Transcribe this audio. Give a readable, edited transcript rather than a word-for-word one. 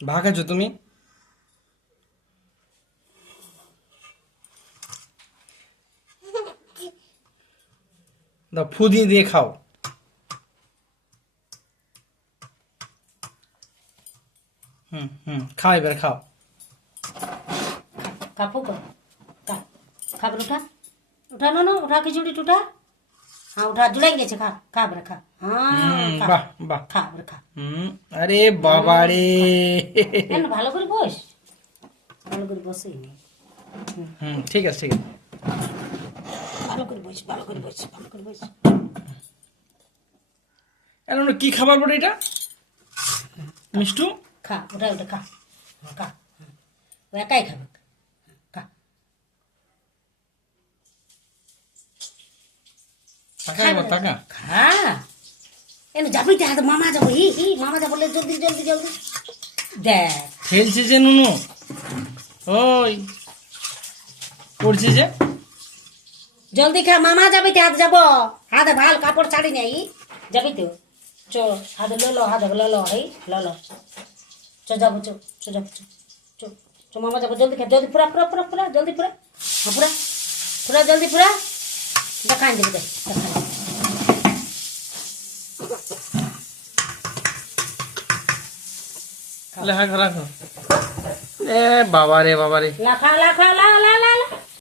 ভাগ খাচ্ছ তুমি? দাও, ফু দিয়ে দিয়ে খাও। খাও, এবার খাও। खा फूको खा खा बेटा उठा उठा नो नो उठा खिचड़ी उठा हाँ उठा जुड़ेंगे खा खा बेटा खा हाँ खा বাহ বাহ। खा बेटा खा আরে বাবা রে। কেন ভালো করে বস ভালো করে বসে নি ঠিক আছে ঠিক আছে। ভালো করে বস ভালো করে বস ভালো করে বস এখন আমরা কি খাবার বলে এটা? মিষ্টু? খা উঠা উঠা খা हाँ, खा ও একাই খাবে খা টাকা এবার টাকা। খা এনে যাবি তো হাতে মামা যাবো হি হি মামা যাবো বলে জলদি জলদি জলদি দেখ খেলছে যে নুনু, ওই করছে যে। জলদি খা মামা যাবি তো হাত যাবো হাতে ভাল কাপড় ছাড়ি নাই যাবি তো চো হাতে লো হাতে লো হেই লো চো যাবো চো চো যাবো চো চো চো মামা যাবো জলদি খা জলদি পুরা পুরা পুরা পুরা জলদি পুরা হ্যাঁ পুরা পুরা জলদি পুরা দেখান দেবে দেখ দেখান রাখো রাখো। এ বাবা রে বাবা রে। লাখা লাখা লা লা লা